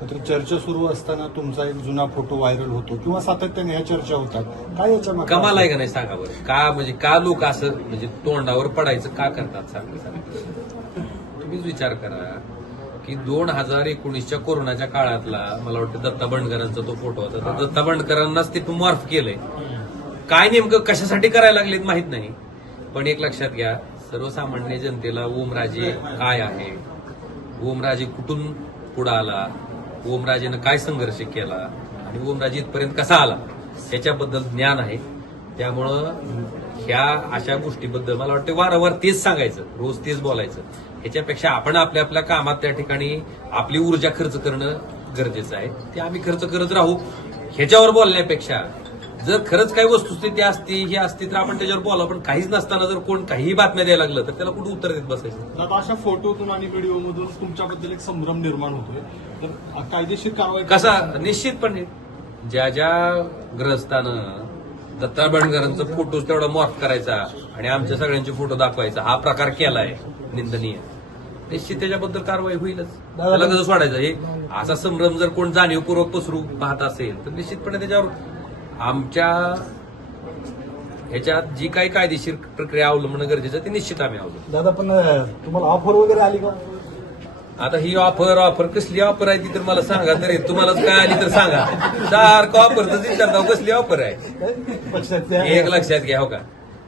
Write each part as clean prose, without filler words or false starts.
तर चर्चा सुरू असताना तुमचा एक जुना फोटो व्हायरल होतो किंवा सातत्याने ह्या चर्चा होतात, काय याच्या मागे कमाल आहे का नाही सांगा बरं? का म्हणजे का लोक असं म्हणजे तोंडावर पडायचं का करतात सांगा. तुम्हीच विचार करा की 2019च्या कोरोनाच्या काळातला मला वाटतं दत्ता बंडकरांचा तो फोटो होता. तर दत्ता बंडकरांनाच ते मॉर्फ केलंय. काय नेमकं कशासाठी करायला लागलेत माहित नाही, पण एक लक्षात घ्या, सर्वसामान्य जनतेला ओमराजे काय आहे, ओमराजे कुठून पुढे आला, ओमराजेनं काय संघर्ष केला आणि ओमराजे इथपर्यंत कसा आला याच्याबद्दल ज्ञान आहे. त्यामुळं ह्या अशा गोष्टीबद्दल मला वाटतं वारंवार तेच सांगायचं, रोज तेच बोलायचं. ह्याच्यापेक्षा आपण आपल्या आपल्या कामात त्या ठिकाणी आपली ऊर्जा खर्च करणं गरजेचं आहे. ते आम्ही खर्च करत राहू. ह्याच्यावर बोलण्यापेक्षा जर खरंच काही वस्तुस्थिती असती ही असती तर आपण त्याच्यावर बोला, पण काहीच नसताना जर कोण काहीही बातम्या द्यायला लागलं तर त्याला कुठं उत्तर देत बसायचं. दादा, अशा फोटोतून आणि व्हिडिओमधून तुमच्याबद्दल एक संभ्रम निर्माण होतोय, तर कायदेशीर कारवाई कसा निश्चितपणे ज्या ज्या ग्रहस्थानं दत्ता बंडकरांचा फोटोच तेवढा मॉर्फ करायचा आणि आमच्या सगळ्यांचे फोटो दाखवायचा हा प्रकार केलाय निंदनीय, निश्चित त्याच्याबद्दल कारवाई होईलच. त्याला कसं सोडायचं? हे असा संभ्रम जर कोण जाणीवपूर्वक पसरू पाहत असेल तर निश्चितपणे त्याच्यावर आमच्या ह्याच्यात जी काही कायदेशीर प्रक्रिया अवलंबणं गरजेचं ते निश्चित आम्ही अवलंबू. दादा, पण तुम्हाला ऑफर वगैरे आली का? आता ही ऑफर कसली ऑफर आहे ती तर मला सांगा तरी, तुम्हालाच काय आली तर सांगा. सारखं ऑफरच विचारता कसली ऑफर आहे पक्षात एक लक्षात घ्या. हो का,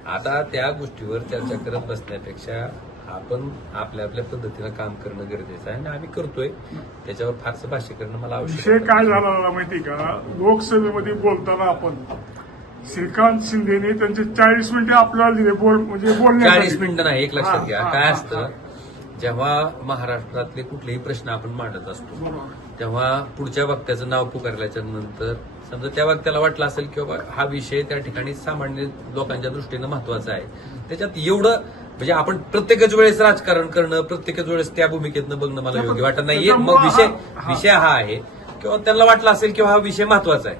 आता त्या गोष्टीवर चर्चा करत बसण्यापेक्षा आपण आपल्या आपल्या पद्धतीनं काम करणं गरजेचं आहे आणि आम्ही करतोय. त्याच्यावर फारसं भाष्य करणं मला आवश्यक विषय काय झाला माहिती का, लोकसभेमध्ये बोलताना आपण श्रीकांत शिंदेने त्यांचे 40 मिनिटे आपल्याला दिले म्हणजे 40 मिनिटं नाही. एक लक्षात घ्या, काय असतं जेव्हा महाराष्ट्रातले कुठलेही प्रश्न आपण मांडत असतो तेव्हा पुढच्या वक्त्याचं नाव पुकारल्याच्या नंतर समजा त्या वक्त्याला वाटलं असेल की बाबा हा विषय त्या ठिकाणी सामान्य लोकांच्या दृष्टीनं महत्वाचा आहे, त्याच्यात एवढं म्हणजे आपण प्रत्येकच वेळेस राजकारण करणं, प्रत्येकच वेळेस त्या भूमिकेतनं बघणं मला योग्य वाटत नाहीये. मग विषय हा आहे किंवा त्यांना वाटलं असेल किंवा हा विषय महत्वाचा आहे,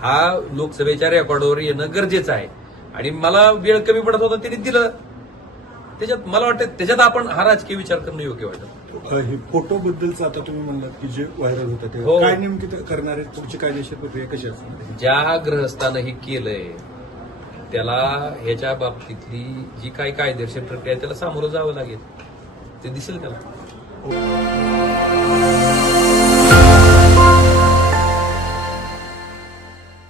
हा लोकसभेच्या रेकॉर्डवर येणं गरजेचं आहे आणि मला वेळ कमी पडत होता त्यांनी दिलं. त्याच्यात मला वाटतं त्याच्यात आपण हा राजकीय विचार करणं योग्य वाटतं. हे फोटो बद्दलचं आता तुम्ही म्हणलात की जे व्हायरल होतं ते हो. काय नेमकी करणार आहे, पुढची कायदेशीर प्रक्रिया कशी असणार? ज्या ग्रहस्थानं हे केलंय त्याला ह्याच्या बाबतीतली जी काही कायदेशीर प्रक्रिया आहे त्याला सामोरं जावं लागेल, ते दिसेल त्याला.